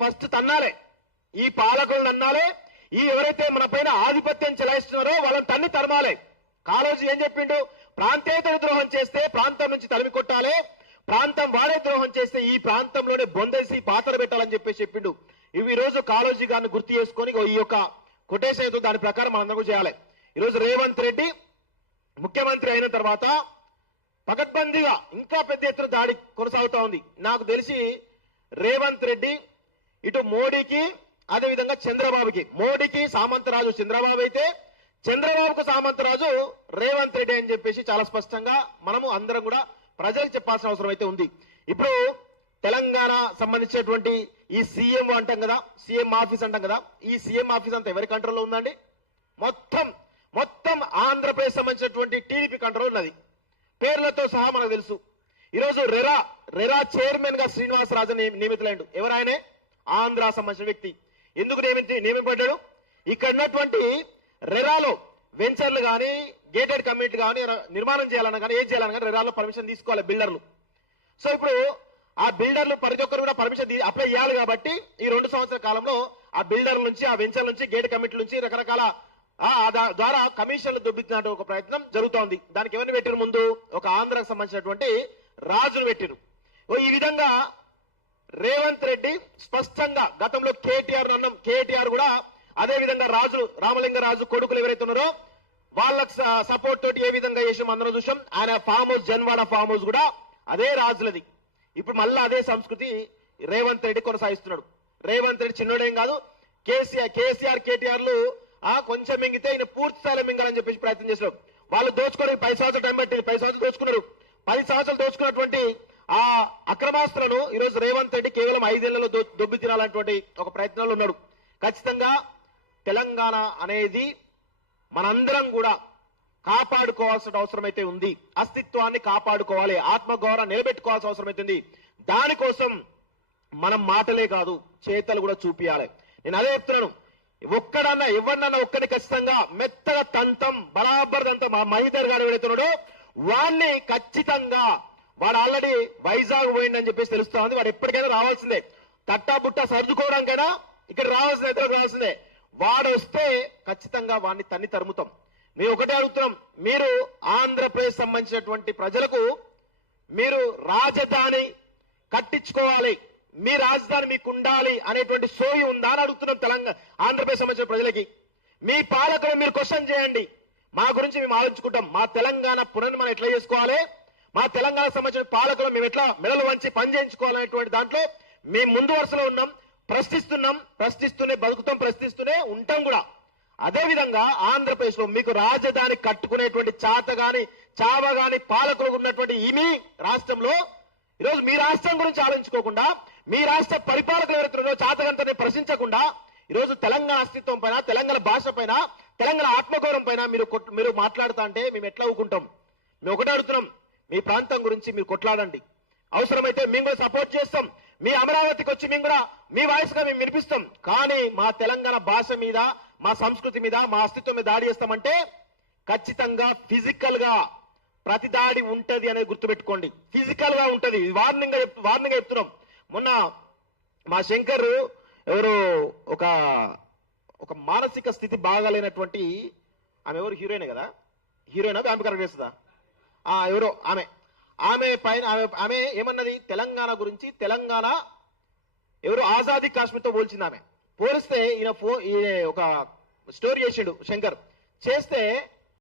First తన్నాలే, ఈ పాలకులను అన్నాలే, ఈ ఎవరైతే మన పైన ఆధిపత్యం చెలాయిస్తున్నారో వాళ్ళని తన్ని తరమాలే. కాళోజీ ఏం చెప్పిండు? ప్రాంతేతర ద్రోహం చేస్తే ప్రాంతం నుంచి తరిమి కొట్టాలి, ప్రాంతం వాడే ద్రోహం చేస్తే ఈ ప్రాంతంలోనే బొందేసి పాతలు పెట్టాలని చెప్పేసి చెప్పిండు. ఇవి ఈ రోజు కాళోజీ గారిని గుర్తు చేసుకొని ఈ యొక్క కొటేషన్ అయితే దాని ప్రకారం మనందరూ చేయాలి. ఈరోజు రేవంత్ రెడ్డి ముఖ్యమంత్రి అయిన తర్వాత పకడ్బందీగా ఇంకా పెద్ద ఎత్తున దాడి కొనసాగుతా ఉంది. నాకు తెలిసి రేవంత్ రెడ్డి ఇటు మోడీకి అదేవిధంగా చంద్రబాబుకి, మోడీకి సామంతరాజు చంద్రబాబు అయితే చంద్రబాబుకు సామంతరాజు రేవంత్ రెడ్డి అని చెప్పేసి చాలా స్పష్టంగా మనము అందరం కూడా ప్రజలకు చెప్పాల్సిన అవసరం అయితే ఉంది. ఇప్పుడు తెలంగాణ సంబంధించినటువంటి ఈ సీఎం అంటాం కదా, సీఎం ఆఫీస్ అంటాం కదా, ఈ సీఎం ఆఫీస్ అంతా ఎవరి కంట్రోల్లో ఉందండి? మొత్తం ఆంధ్రప్రదేశ్ సంబంధించినటువంటి టీడీపీ కంట్రోల్ ఉన్నది, పేర్లతో సహా మనకు తెలుసు. ఈరోజు రెరా చైర్మన్ గా శ్రీనివాసరాజు నియమితులైండు. ఎవరాయనే? ఆంధ్ర సంబంధించిన వ్యక్తి. ఎందుకు నియమింపడ్డాడు? ఇక్కడ ఉన్నటువంటి రెరాలో వెంచర్లు కానీ గేటెడ్ కమ్యూనిటీ కానీ నిర్మాణం చేయాలన్నా కానీ ఏం చేయాలన్నా కానీ రెరాలో పర్మిషన్ తీసుకోవాలి బిల్డర్లు. సో ఇప్పుడు ఆ బిల్డర్లు ప్రతి ఒక్కరు కూడా పర్మిషన్ అప్లై చేయాలి. కాబట్టి ఈ 2 సంవత్సరాల కాలంలో ఆ బిల్డర్ల నుంచి, ఆ వెంచర్ నుంచి, గేట్ కమిటీ నుంచి రకరకాల ద్వారా కమిషన్లు దొబ్బించిన ఒక ప్రయత్నం జరుగుతోంది. దానికి ఎవరిని పెట్టిన ముందు? ఒక ఆంధ్రకు సంబంధించినటువంటి రాజును పెట్టిరు. ఈ విధంగా రేవంత్ రెడ్డి స్పష్టంగా గతంలో కేటీఆర్ కూడా అదే విధంగా రామలింగరాజు కొడుకులు ఎవరైతే ఉన్నారో వాళ్ళకి సపోర్ట్ తోటి ఏ విధంగా చేసాం అందరూ చూసాం. ఆయన farm house, Janwada farm house కూడా అదే రాజులది. ఇప్పుడు మళ్ళా అదే సంస్కృతి రేవంత్ రెడ్డి కొనసాగిస్తున్నాడు. రేవంత్ రెడ్డి చిన్నోడేం కాదు, కేసీఆర్ కేటీఆర్లు కొంచెం మింగితే ఈయన పూర్తి స్థాయిలో మింగాలని చెప్పేసి ప్రయత్నం చేశారు. వాళ్ళు దోచుకోవడానికి 10 సంవత్సరాలు టైం పట్టింది, 10 సంవత్సరాలు దోచుకున్నారు. 10 సంవత్సరాలు దోచుకున్నటువంటి ఆ అక్రమాస్తులను ఈరోజు రేవంత్ రెడ్డి కేవలం 5 ఏళ్లలో దొబ్బి తినాలన్నటువంటి ఒక ప్రయత్నంలో ఉన్నాడు. ఖచ్చితంగా తెలంగాణ అనేది మనందరం కూడా కాపాడుకోవాల్సిన అవసరం అయితే ఉంది. అస్తిత్వాన్ని కాపాడుకోవాలి, ఆత్మగౌరవం నిలబెట్టుకోవాల్సిన అవసరం అయితే ఉంది. దానికోసం మనం మాటలే కాదు చేతలు కూడా చూపియాలి. నేను అదే చెప్తున్నాను, ఎవరినన్నా ఒక్కడిని ఖచ్చితంగా మెత్తగా తంతం బరాబర్ తంతం మా మహిదర్ గారు ఎవరైతున్నాడో వాడిని ఖచ్చితంగా, వాడు ఆల్రెడీ వైజాగ్ పోయిందని చెప్పేసి తెలుస్తా ఉంది, వాడు ఎప్పటికైనా రావాల్సిందే. తట్టా బుట్ట సర్దుకోవడానికైనా ఇక్కడ రావాల్సిందే. వాడు వస్తే ఖచ్చితంగా వాడిని తన్ని తరుముతాం. మేము ఒకటే అడుగుతున్నాం, మీరు ఆంధ్రప్రదేశ్ సంబంధించినటువంటి ప్రజలకు మీరు రాజధాని కట్టించుకోవాలి, మీ రాజధాని మీకు ఉండాలి అనేటువంటి సోయి ఉందా అని అడుగుతున్నాం. ఆంధ్రప్రదేశ్ సంబంధించిన ప్రజలకి మీ పాలకులు మీరు క్వశ్చన్ చేయండి. మా గురించి మేము ఆలోచించుకుంటాం. మా తెలంగాణ పునర్నిర్మాణం ఎట్లా చేసుకోవాలి, మా తెలంగాణ సంబంధించిన పాలకులు మేము ఎట్లా మెడలు వంచి పని చేయించుకోవాలనేటువంటి దాంట్లో మేము ముందు వరుసలో ఉన్నాం. ప్రశ్నిస్తూనే బతుకుతాం, ప్రశ్నిస్తూనే ఉంటాం కూడా. అదే విధంగా ఆంధ్రప్రదేశ్ లో మీకు రాజధాని కట్టుకునేటువంటి చావగాని పాలకులు ఉన్నటువంటి ఈ రాష్ట్రంలో ఈరోజు మీ రాష్ట్రం గురించి ఆలోచించుకోకుండా, మీ రాష్ట్ర పరిపాలకులు ఎవరైతే చాతగంటనే ప్రశ్నించకుండా ఈరోజు తెలంగాణ అస్తిత్వం పైన, తెలంగాణ భాష పైన, తెలంగాణ ఆత్మగౌరవం పైన మీరు మాట్లాడుతా అంటే మేము ఎట్లా ఊరుకుంటాం? మేము ఒకటే అడుగుతున్నాం, మీ ప్రాంతం గురించి మీరు కొట్లాడండి, అవసరమైతే మేము కూడా సపోర్ట్ చేస్తాం. మీ అమరావతికి వచ్చి మేము కూడా మీ వాయిస్ గా మేము వినిపిస్తాం. కానీ మా తెలంగాణ భాష మీద, మా సంస్కృతి మీద, మా అస్తిత్వం మీద దాడి చేస్తామంటే ఖచ్చితంగా ఫిజికల్ గా ప్రతి దాడి ఉంటది అనేది గుర్తుపెట్టుకోండి. ఫిజికల్ గా ఉంటది. వార్నింగ్ చెప్తున్నాం. మొన్న మా శంకర్ ఎవరు ఒక మానసిక స్థితి బాగాలేనటువంటి ఆమె, ఎవరు హీరోయిన్ కదా, హీరోయినా ఆమె కరెక్ట్ చేస్తుందా? ఎవరో ఆమె పైన ఆమె ఏమన్నది తెలంగాణ గురించి, తెలంగాణ ఎవరు ఆజాదీ కాశ్మీర్తో పోల్చింది. ఆమె పోలిస్తే ఈయన ఒక స్టోరీ చేసిండు శంకర్. చేస్తే